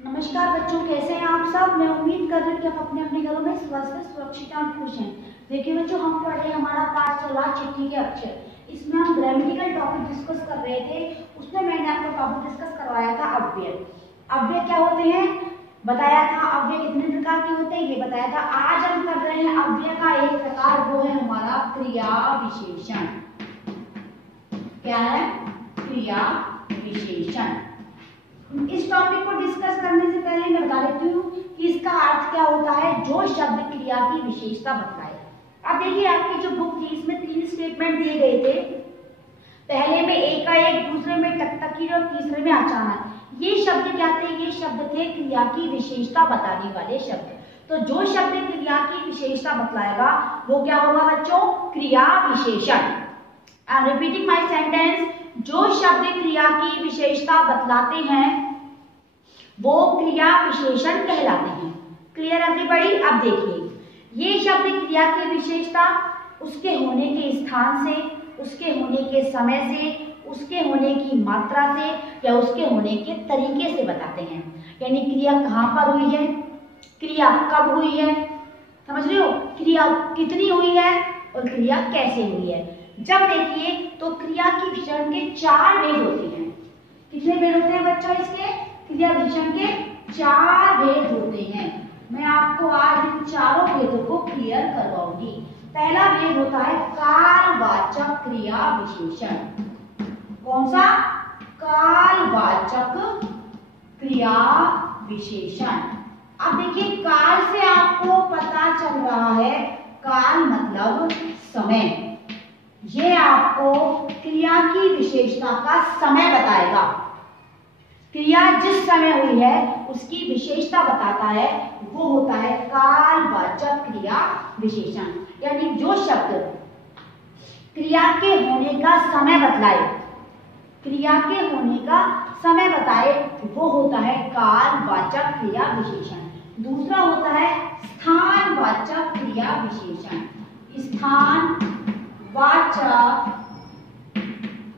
नमस्कार बच्चों, कैसे हैं आप सब। मैं उम्मीद कर रही हूँ कि आप अपने अपने घरों में स्वस्थ, सुरक्षित और खुश हैं। देखिए बच्चों, हम पढ़ रहे हमारा पाठ चल रहा चिट्ठी के अक्षर। इसमें हम ग्रामेटिकल टॉपिक डिस्कस कर रहे थे। उसमें मैंने आपको टॉपिक डिस्कस करवाया था अव्यय। अव्यय क्या होते हैं बताया था। अव्यय कितने प्रकार के होते हैं ये बताया था। आज हम कर रहे हैं अव्यय का एक प्रकार, वो है हमारा क्रिया विशेषण। क्या है? क्रिया विशेषण। इस टॉपिक को डिस्कस करने से पहले मैं बता देती हूँ कि इसका अर्थ क्या होता है। जो शब्द क्रिया की विशेषता बताए। अब देखिए, आपकी जो बुक थी इसमें 3 स्टेटमेंट दिए गए थे। पहले में एकाएक, दूसरे में टकटकी और तीसरे में अचानक। ये शब्द क्या थे? ये शब्द थे क्रिया की विशेषता बताने वाले शब्द। तो जो शब्द क्रिया की विशेषता बतलाएगा वो क्या होगा बच्चों? क्रिया विशेषण। I am repeating my sentence. जो शब्द क्रिया की विशेषता बतलाते हैं वो क्रिया विशेषण कहलाते हैं। Clear everybody? अब देखिए, ये शब्द क्रिया की विशेषता उसके होने के स्थान से, उसके होने के समय से, उसके होने की मात्रा से या उसके होने के तरीके से बताते हैं। यानी क्रिया कहाँ पर हुई है, क्रिया कब हुई है, समझ रहे हो, क्रिया कितनी हुई है और क्रिया कैसे हुई है। जब देखिए तो क्रिया की विशेषण के 4 भेद होते हैं। कितने भेद होते हैं बच्चों इसके? क्रिया विशेषण के 4 भेद होते हैं। मैं आपको आज इन चारों भेदों को क्लियर करवाऊंगी। पहला भेद होता है कालवाचक क्रिया विशेषण। कौन सा? कालवाचक क्रिया विशेषण। अब देखिए, काल से आपको पता चल रहा है, काल मतलब समय। ये आपको क्रिया की विशेषता का समय बताएगा। क्रिया जिस समय हुई है उसकी विशेषता बताता है, वो होता है कालवाचक क्रिया विशेषण। यानी जो शब्द क्रिया के होने का समय बतलाए, क्रिया के होने का समय बताए, वो होता है कालवाचक क्रिया विशेषण। दूसरा होता है स्थानवाचक क्रिया विशेषण। स्थान वाचक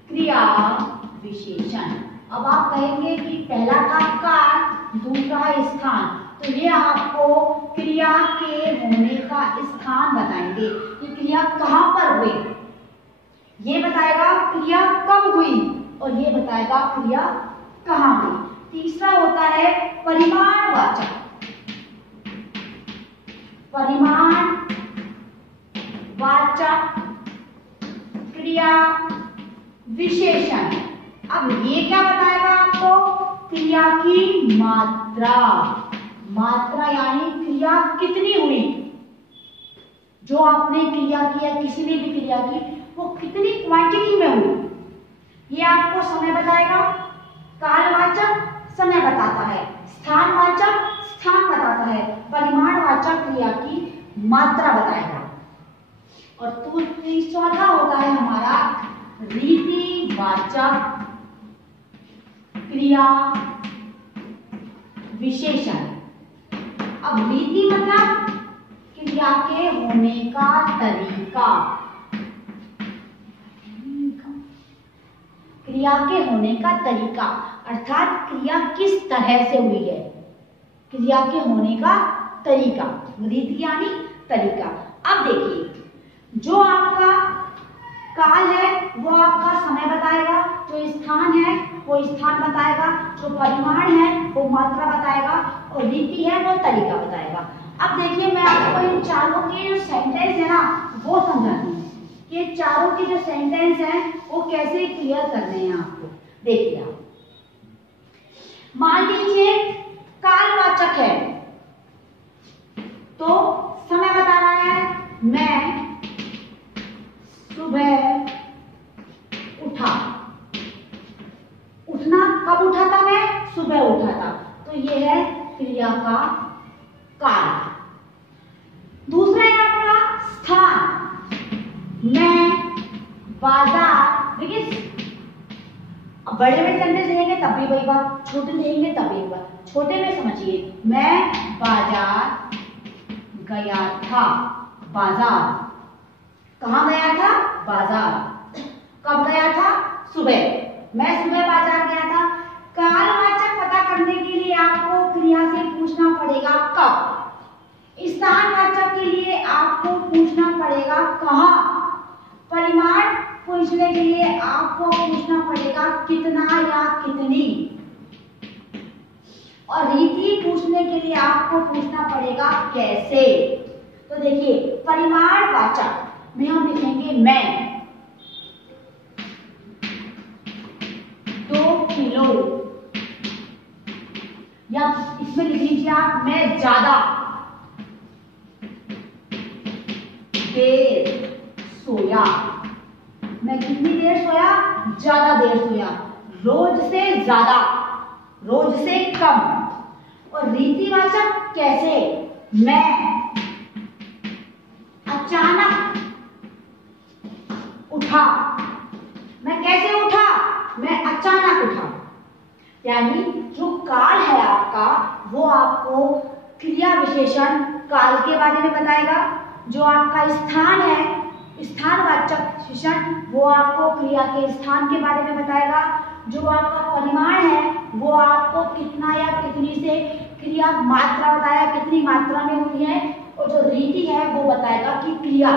क्रिया विशेषण। अब आप कहेंगे कि पहला था काल, दूसरा है स्थान, तो ये आपको क्रिया के होने का स्थान बताएंगे कि क्रिया कहां पर हुई। ये बताएगा क्रिया कब हुई और ये बताएगा क्रिया कहां हुई। तीसरा होता है परिमाणवाचक। परिमाण वाचक क्रिया विशेषण। अब ये क्या बताएगा आपको? क्रिया की मात्रा। मात्रा यानी क्रिया कितनी हुई, जो आपने क्रिया किया, किसी ने भी क्रिया की, वो कितनी क्वांटिटी में हुई। ये आपको समय बताएगा। कालवाचक समय बताता है, स्थानवाचक स्थान बताता है, परिमाणवाचक क्रिया की मात्रा बताएगा। और चौथा होता है हमारा रीतिवाचक क्रिया विशेषण। अब रीति मतलब क्रिया के होने का तरीका। क्रिया के होने का तरीका अर्थात क्रिया किस तरह से हुई है, क्रिया के होने का तरीका। रीति यानी तरीका। अब देखिए, जो आपका काल है वो आपका समय बताएगा, जो स्थान है वो स्थान बताएगा, जो परिमाण है वो मात्रा बताएगा और रीति है वो तरीका बताएगा। अब देखिए, मैं आपको इन चारों के जो सेंटेंस है ना वो समझाती हूँ कि ये चारों के जो सेंटेंस हैं वो कैसे क्लियर करने हैं आपको। देखिए, आप मान लीजिए कालवाचक है तो समय बता रहा है, मैं सुबह उठा। उठना कब उठा था? मैं सुबह उठा था, तो ये है क्रिया का काल। दूसरा है आपका स्थान। मैं बाजार। देखिए, बड़े बड़े सेंटेंस देंगे तब भी वही बात, छोटे देंगे तब भी बात। छोटे में समझिए, मैं बाजार गया था। बाजार कहाँ गया था? बाजार। कब गया था? सुबह। मैं सुबह बाजार गया था। कालवाचक पता करने के लिए आपको कहाँ। परिमाण पूछने के लिए आपको पूछना पड़ेगा कितना या कितनी, और रीति पूछने के लिए आपको पूछना पड़ेगा कैसे। तो देखिए परिमाणवाचक में हम लिखेंगे मैं, 2 किलो, या इसमें लिख लीजिए आप मैं ज्यादा, देर सोया, मैं कितनी देर सोया, ज्यादा देर सोया, रोज से ज्यादा, रोज से कम। और रीतिवाचक कैसे, मैं अचानक उठा, मैं कैसे उठा, मैं अचानक उठा। यानी जो काल है आपका वो आपको क्रिया विशेषण काल के बारे में बताएगा, जो आपका स्थान है स्थानवाचक विशेषण वो आपको क्रिया के स्थान के बारे में बताएगा, जो आपका परिमाण है वो आपको कितना या कितनी से क्रिया मात्रा बताएगा, कितनी मात्रा में हुई है, और जो रीति है वो बताएगा कि क्रिया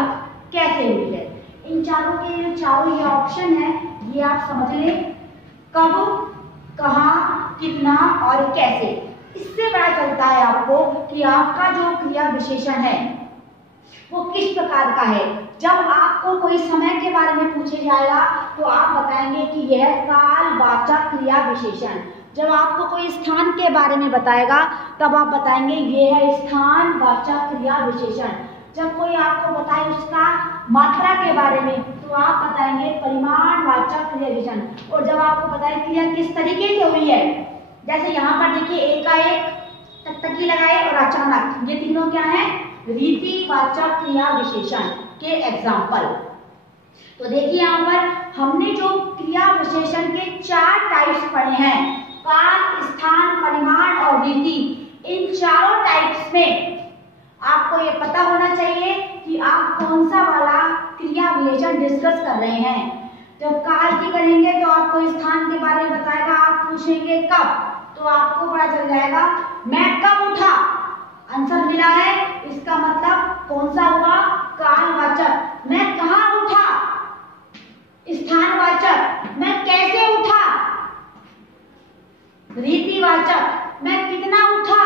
कैसे हुई है। इन चारों के जो चारों ये ऑप्शन है ये आप समझ लें, कब, कहाँ, कितना और कैसे। इससे पता चलता है आपको कि आपका जो क्रिया विशेषण है वो किस प्रकार का है। जब आपको कोई समय के बारे में पूछे जाएगा तो आप बताएंगे कि यह कालवाचक क्रिया विशेषण। जब आपको कोई स्थान के बारे में बताएगा तब आप बताएंगे यह है स्थानवाचक क्रिया विशेषण। जब कोई आपको बताए उसका मात्रा के बारे में तो आप बताएंगे परिमाणवाचक क्रिया विशेषण। और जब आपको बताए क्रिया किस तरीके से हुई है, जैसे यहाँ पर देखिए एक का एक, टकटकी लगाए और अचानक, ये तीनों क्या है, रीतिवाचक क्रिया विशेषण के एग्जाम्पल। तो देखिए यहाँ पर हमने जो क्रिया विशेषण के 4 टाइप्स पढ़े हैं, काल, स्थान, परिमाण और रीति, इन चारों टाइप्स में आपको ये पता होना चाहिए कि आप कौन सा वाला क्रिया विशेषण डिस्कस कर रहे हैं। जब काल की करेंगे तो आपको स्थान के बारे में बताएगा, आप पूछेंगे कब तो आपको पता चल जाएगा मैं कब उठा, आंसर मिला है, इसका मतलब कौन सा हुआ, कालवाचक। मैं कहाँ उठा, स्थानवाचक। मैं कैसे उठा, रीतिवाचक। मैं कितना उठा,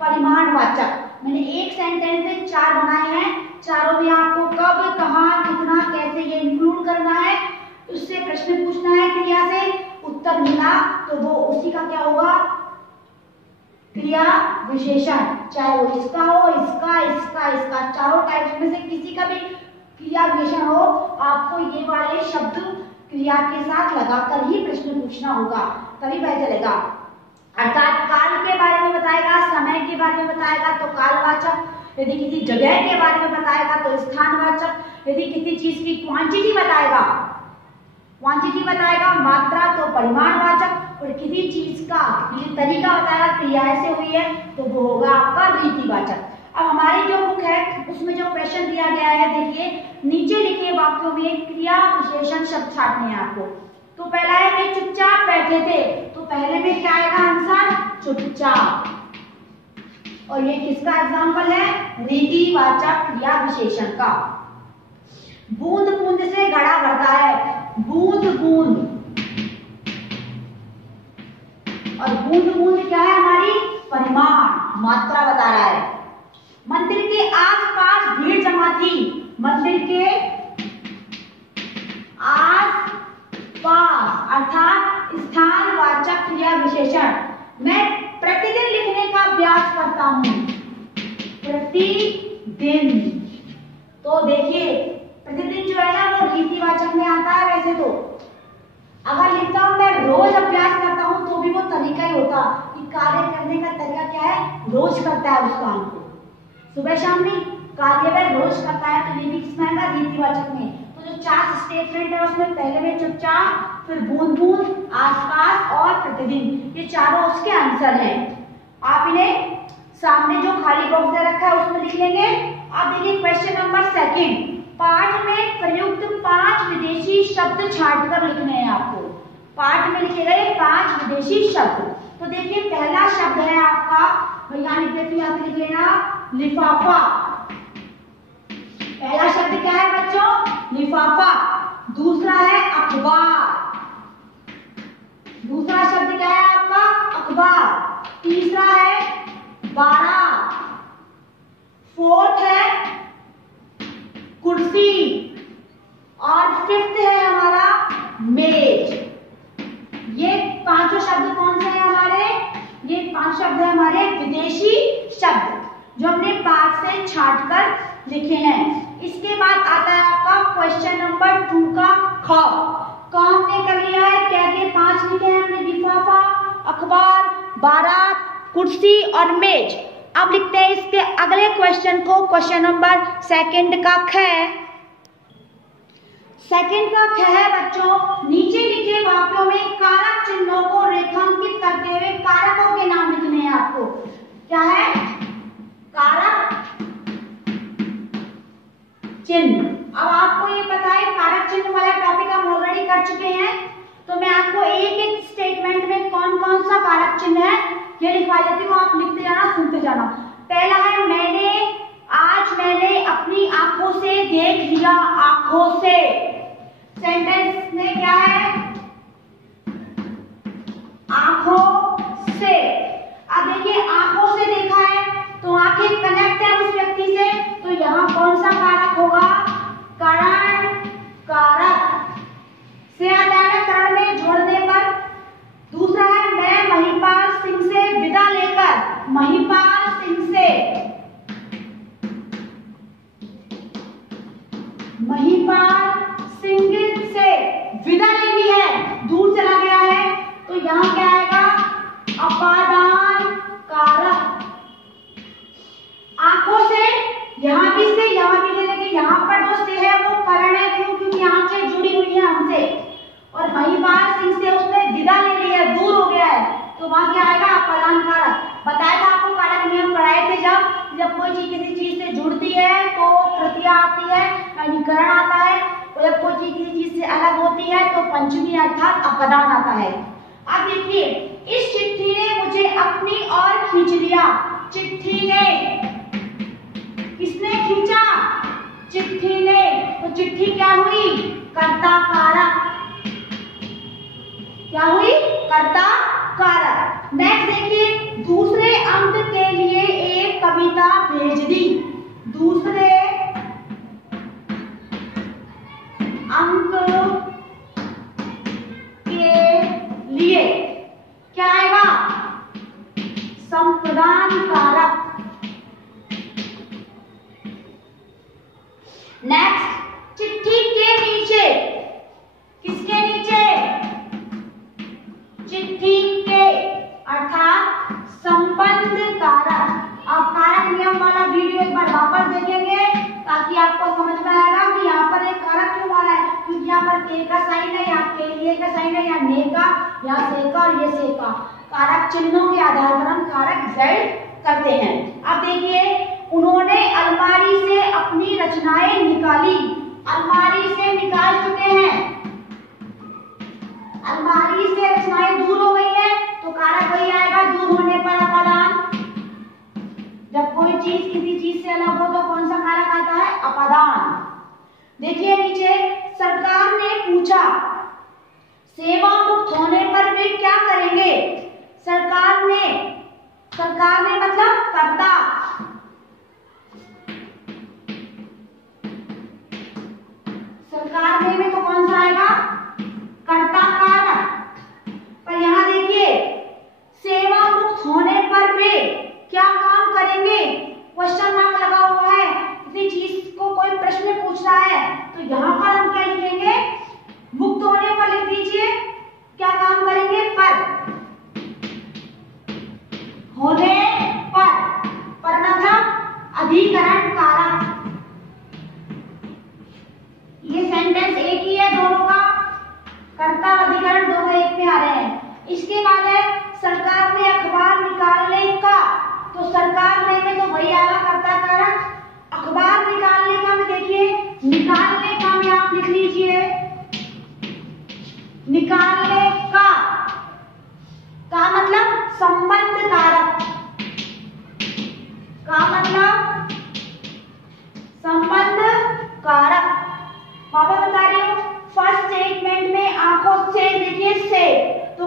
परिमाणवाचक। मैंने एक सेंटेंस में 4 बनाए हैं, चारों में आपको कब, कहाँ, कितना, कैसे ये इंक्लूड करना है। उससे प्रश्न पूछना है, क्रिया से उत्तर मिला तो वो उसी का क्या होगा, क्रिया विशेषण। चाहे वो इसका हो, इसका, चारों टाइप्स में से किसी का भी क्रिया विशेषण हो, आपको ये वाले शब्द क्रिया के साथ लगाकर ही प्रश्न पूछना होगा, तभी पता चलेगा। अर्थात काल के बारे में बताएगा, समय के बारे में बताएगा तो कालवाचक, यदि किसी जगह के बारे में बताएगा तो स्थानवाचक, यदि किसी चीज की क्वांटिटी बताएगा मात्रा तो परिमाणवाचक, और किसी चीज का ये तरीका बताएगा क्रिया ऐसे हुई है तो वो होगा आपका रीतिवाचक। अब हमारी जो बुक है उसमें जो प्रश्न दिया गया है, देखिए नीचे लिखे वाक्यों में क्रिया विशेषण शब्द छाटने हैं आपको। तो पहला है वे चुपचाप बैठे थे, तो पहले में क्या आएगा आंसर, चुपचाप। और ये किसका एग्जाम्पल है, रीतिवाचक क्रिया विशेषण का। बूंद बूंद से घड़ा भरता है, बूंद बूंद, और बूंद बूंद क्या है, हमारी परिमाण, मात्रा बता रहा है। मंदिर के आसपास भीड़ जमा थी, मंदिर के आस पास अर्थात स्थानवाचक क्रिया विशेषण। मैं प्रतिदिन लिखने का अभ्यास करता हूं, प्रतिदिन। तो देखिए प्रतिदिन जो है ना वो रीतिवाचक में आता है। वैसे तो अगर लिखता हूं मैं रोज अभ्यास करता हूं तो भी वो तरीका ही होता कि कार्य करने का तरीका क्या है, रोज करता है उस काम को, सुबह शाम नहीं, कार्य वह रोज करता है, तो ये भी किसमें आएगा, रीतिवाचक में। तो जो 4 स्टेटमेंट है उसमें पहले में चुपचाप, फिर बूंद बूंद, आसपास और प्रतिदिन, ये चारों उसके आंसर हैं। आप इन्हें सामने जो खाली बॉक्स दे रखा है उसमें लिख लेंगे। अब देखिए क्वेश्चन नंबर 2, पाठ में प्रयुक्त 5 विदेशी शब्द छांटकर लिखने हैं आपको। पाठ में लिखे गए 5 विदेशी शब्द। तो देखिए पहला शब्द है आपका, यहाँ लिख देती हूँ, यहाँ पे लिख लेना लिफाफा। पहला शब्द क्या है बच्चों? लिफाफा। दूसरा है अखबार। दूसरा शब्द क्या है आपका? अखबार। तीसरा है बारात। फोर्थ है कुर्सी। और फिफ्थ है हमारा मेज। ये पांचों शब्द कौन से हैं हमारे? ये 5 शब्द है हमारे विदेशी शब्द जो हमने पाठ से छांट कर लिखे हैं। इसके बाद आता है आपका क्वेश्चन नंबर 2 का ख। क हमने कर लिया है, क्या के 5 लिखे हैं हमने? लिफाफा, अखबार, बारात, कुर्सी और मेज। अब लिखते हैं इसके अगले क्वेश्चन को, क्वेश्चन नंबर 2 का ख। सेकंड का ख है बच्चों, नीचे लिखे वाक्यों में कारक चिन्हों को रेखांकित करते हुए कारकों के नाम लिखने हैं आपको। क्या है? कारक चिन्ह। अब आपको ये पता है कारक चिन्ह वाला टॉपिक हम ऑलरेडी कर चुके हैं, तो मैं आपको एक एक स्टेटमेंट में कौन कौन सा कारक चिन्ह है ये लिखवा देती हूँ, आप लिखते जाना, सुनते जाना। पहला है मैंने अपनी आंखों से देख लिया। आंखों से सेंटेंस में क्या है? आंखों से। अब देखिए आंखों से देखा है तो आंखें कनेक्ट है उस व्यक्ति से, तो यहाँ कौन सा कारक होगा? करण कारक से आ जाएगा करण में जोड़ने पर। दूसरा है मैं महिपाल सिंह से विदा लेकर। महिपाल सिंह से, महिपाल सिंह से विदा ले ली है, दूर चला गया है, तो यहाँ क्या आएगा? अपादान कारक। आंखों से यहाँ भी से लेकिन यहाँ पर जो से है वो करण है, क्यों? क्योंकि आंखें जुड़ी हुई है हमसे। और महिपाल सिंह से उसने विदा ले ली है, दूर हो गया है, तो वहां क्या आएगा? अपादान कारक। बताया था आपको कारक नियम पढ़ाए थे, जब कोई चीज किसी चीज से जुड़ती है तो तृतीया आती है, यानी करण आता है, और जब कोई चीज किसी चीज से अलग होती है तो पंचमी अर्थात अपदान आता है। अब देखिए इस चिट्ठी ने मुझे अपनी ओर खींच लिया। चिट्ठी ने, किसने खींचा? चिट्ठी ने। तो चिट्ठी क्या हुई? कर्ता कारक। क्या हुई? कर्ता कारक। नेक्स्ट देखिए, दूसरे अंक के लिए एक कविता भेज दी। दूसरे अंक के लिए क्या आएगा? संप्रदान कारक। नेक्स्ट, चिट्ठी के नीचे, किसके नीचे? चिट्ठी के अर्थात संबंध कारक। आप कारक नियम वाला वीडियो एक बार वापस देखेंगे ताकि आपको समझ में आएगा कि यहाँ पर एक कारक क्यों आ रहा है, क्योंकि यहाँ पर के का साइन है, यहाँ के लिए का साइन है, यहाँ ने का, यहाँ से का और ये से का। कारक चिन्हों के आधार पर हम कारक जेड करते हैं। अब देखिए, उन्होंने अलमारी से अपनी रचनाएं निकाली। अलमारी से निकाल चुके हैं, अलमारी से रचनाएं दूर हो गई है, तो कारक वही आएगा, दूर होने पर अपादान। जब कोई चीज किसी चीज से अलग हो तो कौन सा कारक आता है? अपादान। देखिए नीचे, सरकार ने पूछा सेवा मुक्त होने पर वे क्या करेंगे? सरकार ने मतलब कर्ता। सरकार में तो कौन सा आएगा? कर्ता कारक। पर यहाँ देखिए, सेवा मुक्त होने पर वे क्या काम करेंगे? क्वेश्चन मार्क लगा हुआ है, किसी चीज को कोई प्रश्न पूछ रहा है, तो यहाँ पर हम क्या लिखेंगे? मुक्त होने पर लिख दीजिए, क्या काम करेंगे? पर। होने पर मतलब अधिकरण कारक। ये सेंटेंस एक ही है दोनों का, कर्ता अधिकरण दोनों एक में आ रहे हैं। इसके बाद है सरकार ने अखबार निकालने का, तो सरकार में तो वही आएगा कर्ता कारक। अखबार निकालने का में देखिए, निकालने का में आप लिख लीजिए निकालने का मतलब संबंध कारक। का मतलब संबंध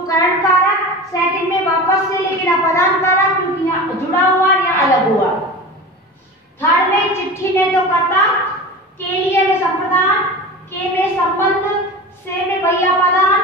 करण कारक, सेकंड में वापस से लेकिन अपादान कारक क्योंकि यहाँ जुड़ा हुआ या अलग हुआ। थर्ड में चिट्ठी ने तो कर्ता, के लिए में संप्रदान, के में संबंध, से में वही अपादान,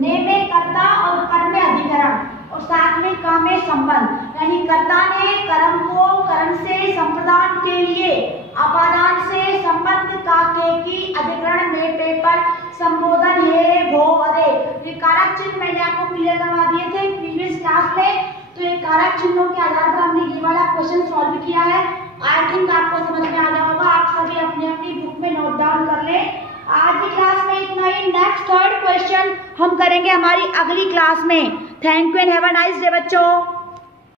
ने में कर्ता और कर में अधिकरण और साथ में का में संबंध। यानी कर्ता ने कर्म को करण से संप्रदान के लिए, अपादान से संबंध का के की अधिकरण में पेपर संबोधन है वो अरे। ये कारक चिन्ह मैंने आपको क्लियर करवा दिए थे प्रीवियस क्लास में। तो ये कारक चिन्हों के आधार पर हमने ये वाला क्वेश्चन सॉल्व किया है। आई थिंक आपको समझ में आ गया होगा। आप सभी अपनी अपनी बुक में नोट डाउन कर लें। आज की क्लास में इतना ही। नेक्स्ट थर्ड क्वेश्चन हम करेंगे हमारी अगली क्लास में। Thank you and have a nice day बच्चों।